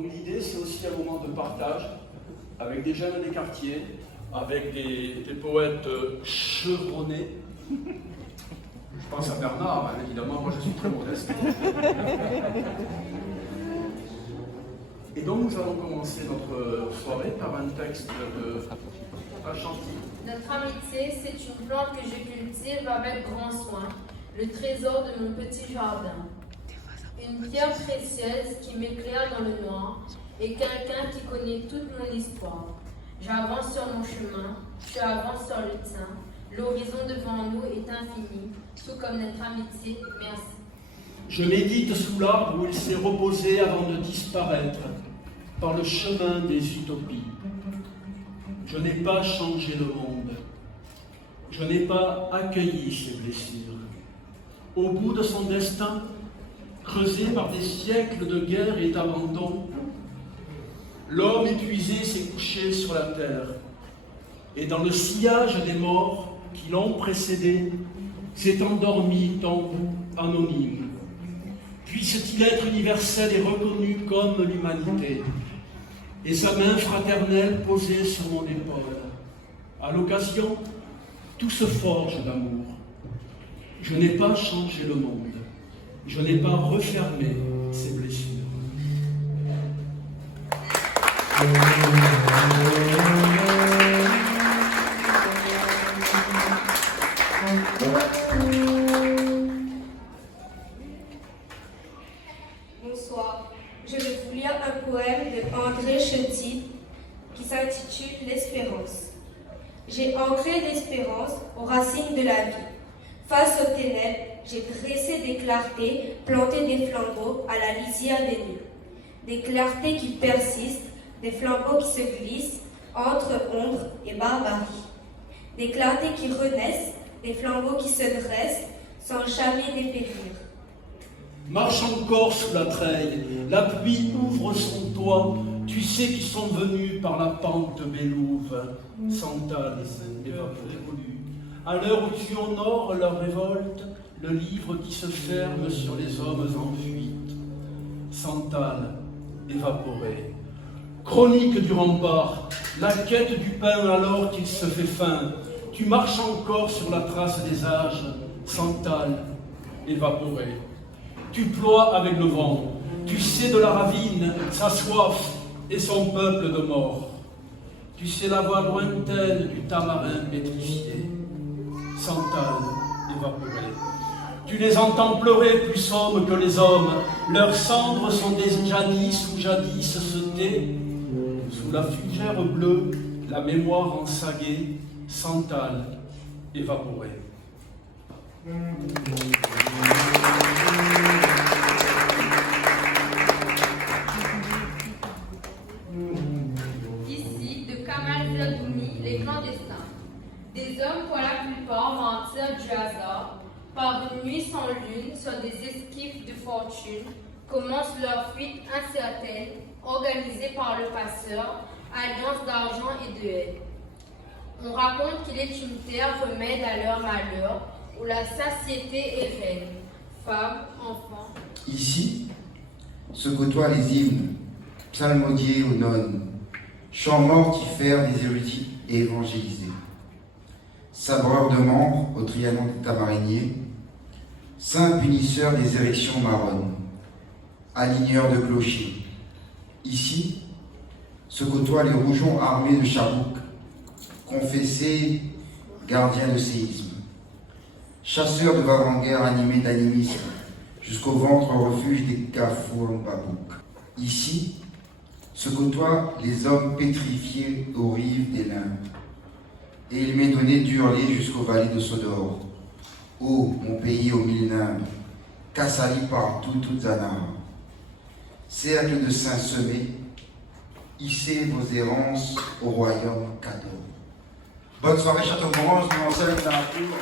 Donc l'idée, c'est aussi un moment de partage avec des jeunes des quartiers, avec des poètes chevronnés. Je pense à Bernard, hein, évidemment, moi je suis très modeste. Et donc nous allons commencer notre soirée par un texte de Achanti. Notre amitié, c'est une plante que je cultive avec grand soin, le trésor de mon petit jardin. Une pierre précieuse qui m'éclaire dans le noir et quelqu'un qui connaît toute mon histoire. J'avance sur mon chemin, tu avances sur le tien. L'horizon devant nous est infini, tout comme notre amitié. Merci. Je médite sous l'arbre où il s'est reposé avant de disparaître par le chemin des utopies. Je n'ai pas changé le monde. Je n'ai pas accueilli ses blessures. Au bout de son destin, creusé par des siècles de guerre et d'abandon, l'homme épuisé s'est couché sur la terre. Et dans le sillage des morts qui l'ont précédé, s'est endormi tambour anonyme. Puisse-t-il être universel et reconnu comme l'humanité, et sa main fraternelle posée sur mon épaule. À l'occasion, tout se forge d'amour. Je n'ai pas changé le monde. Je n'ai pas refermé ses blessures. Bonsoir. Je vais vous lire un poème de André Chéty qui s'intitule L'espérance. J'ai ancré l'espérance aux racines de la vie. Face aux ténèbres, j'ai dressé des clartés, planté des flambeaux à la lisière des nuits. Des clartés qui persistent, des flambeaux qui se glissent entre ombre et barbarie. Des clartés qui renaissent, des flambeaux qui se dressent sans jamais dépérir. Marche encore sous la treille, la pluie ouvre son toit, tu sais qui sont venus par la pente bélouve, Santal évolue. À l'heure où tu honores leur révolte, le livre qui se ferme sur les hommes en fuite, Santal évaporé. Chronique du rempart, la quête du pain alors qu'il se fait faim, tu marches encore sur la trace des âges, Santal évaporé. Tu ploies avec le vent, tu sais de la ravine, sa soif et son peuple de mort. Tu sais la voix lointaine du tamarin pétrifié, Santal évaporé. Tu les entends pleurer plus sombres que les hommes, leurs cendres sont des jadis où jadis se tait. Sous la fugère bleue, la mémoire ensaguée, Santal évaporé. Ici, de Kamal Zadouni, les clandestins. Des hommes pour la plupart mentir du hasard, par une nuit sans lune, sur des esquifs de fortune, commencent leur fuite incertaine, organisée par le passeur, alliance d'argent et de haine. On raconte qu'il est une terre remède à leur malheur, où la satiété est reine. Femmes, enfants. Ici se côtoient les hymnes, psalmodiés aux nonnes, chants mortifères des érudits et évangélisés, sabreurs de membres au Trianon des Tamariniers, saints punisseurs des érections marronnes, aligneurs de clochers. Ici se côtoient les rougeons armés de chaboucs, confessés gardiens de séisme, chasseurs de varanguerres animés d'animisme, jusqu'au ventre refuge des Gafour Babouk. Ici se côtoient les hommes pétrifiés aux rives des limbes, et il m'est donné d'hurler jusqu'aux vallées de Sodor. Ô mon pays aux mille nimbes, Kassali partout, toutes Zanar. Cercle de saints semés, hissez vos errances au royaume cadeau. Bonne soirée Château-Orange, nous en sommes dans la cour.